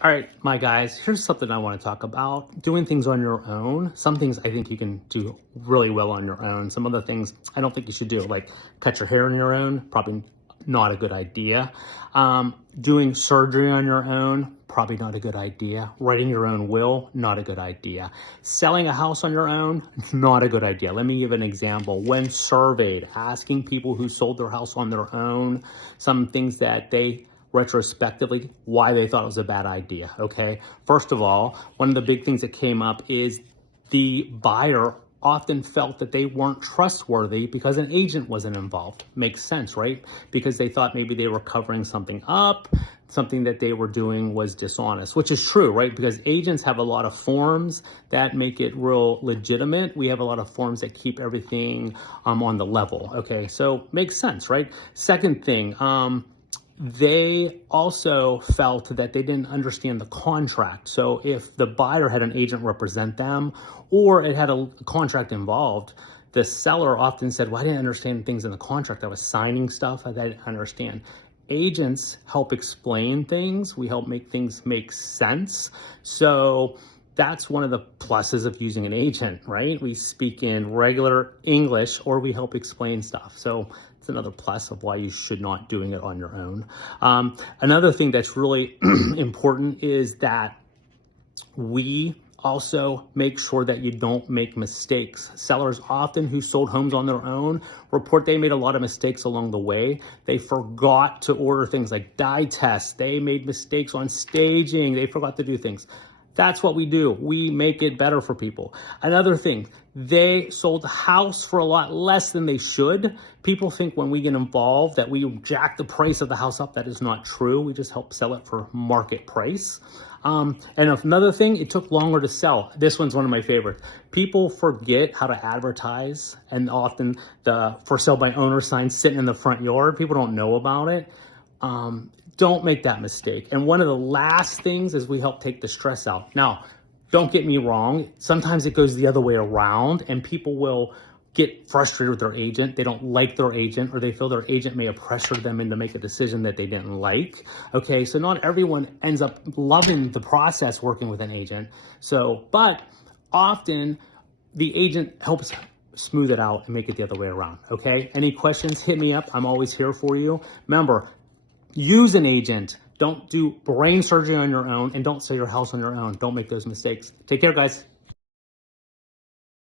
All right, my guys, here's something I want to talk about. Doing things on your own. Some things I think you can do really well on your own. Some other things I don't think you should do, like cut your hair on your own, probably not a good idea. Doing surgery on your own, probably not a good idea. Writing your own will, not a good idea. Selling a house on your own, not a good idea. Let me give an example. When surveyed, asking people who sold their house on their own, some things that they retrospectively why they thought it was a bad idea. Okay, first of all, one of the big things that came up is the buyer often felt that they weren't trustworthy because an agent wasn't involved. Makes sense, right? Because they thought maybe they were covering something up, something that they were doing was dishonest, which is true, right? Because agents have a lot of forms that make it real legitimate. We have a lot of forms that keep everything on the level. Okay, so makes sense, right? Second thing, they also felt that they didn't understand the contract. So if the buyer had an agent represent them or it had a contract involved, the seller often said, well, I didn't understand things in the contract. I was signing stuff I didn't understand. Agents help explain things. We help make things make sense. So that's one of the pluses of using an agent, right? We speak in regular English or we help explain stuff. So it's another plus of why you should not doing it on your own. Another thing that's really important is that we also make sure that you don't make mistakes. Sellers often who sold homes on their own report they made a lot of mistakes along the way. They forgot to order things like dye tests. They made mistakes on staging. They forgot to do things. That's what we do. We make it better for people. Another thing, they sold the house for a lot less than they should. People think when we get involved that we jack the price of the house up. That is not true. We just help sell it for market price. And another thing, it took longer to sell. This one's one of my favorites. People forget how to advertise, and often the for sale by owner sign sitting in the front yard, people don't know about it. Don't make that mistake. And one of the last things is we help take the stress out. Now, don't get me wrong. Sometimes it goes the other way around and people will get frustrated with their agent. They don't like their agent or they feel their agent may have pressured them into make a decision that they didn't like. Okay, so not everyone ends up loving the process working with an agent. So, but often the agent helps smooth it out and make it the other way around. Okay, any questions, hit me up. I'm always here for you. Remember, use an agent. Don't do brain surgery on your own and don't sell your house on your own. Don't make those mistakes. Take care, guys.